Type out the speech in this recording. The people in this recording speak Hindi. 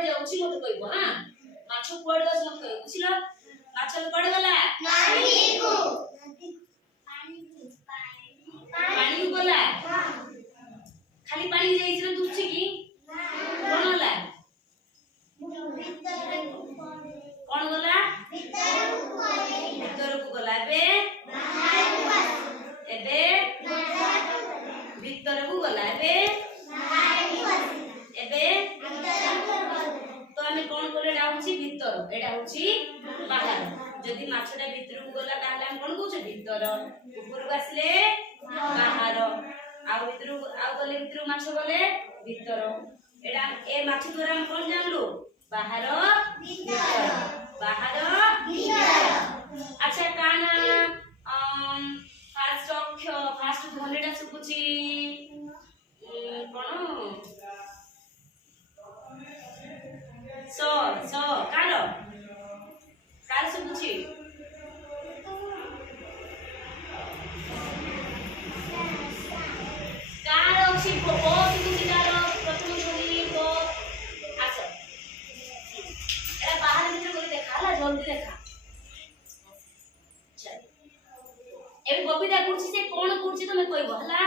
କୁଆଡେ ଯାଉଛି ମତେ କହିବ ହାଁ ମାଛ କୁଆଡେ ଯାଉଛି ମତେ କହିବ ବୁଝିଲ ମାଛ କୁଆଡେ ଗଲା ପାଣିକୁ ପାଣିକୁ ଗଲା ଖାଲି ପାଣି ଯାଇଛି ନା ଦୁଛି କି କଣ ହେଲା कौन गला भीतर को गला एबे भीतर को गला एबे तो हमें कौन बोले एडा होची भीतर एडा होची बाहर जदी माछटा भीतर को गला ताहले हम कोन कहू भीतर ऊपर को आसले बाहर आ भीतर आ गले भीतर माछ गले भीतर एडा ए माछ द्वारा हम कोन जानलु बाहर भीतर बाहर भीतर अच्छा काना फास्ट अक्षर फास्ट ध्वनिटा सुकुची कोन स स कार कार सुकुची कार अछि ब सुकुची कार प्रथम ध्वनि ब अच्छा एरा बाहर भीतर को देखा ला जल्दी देखा चल एबे बबिता कुर्सी से कोन कुर्सी तमे कहबो हला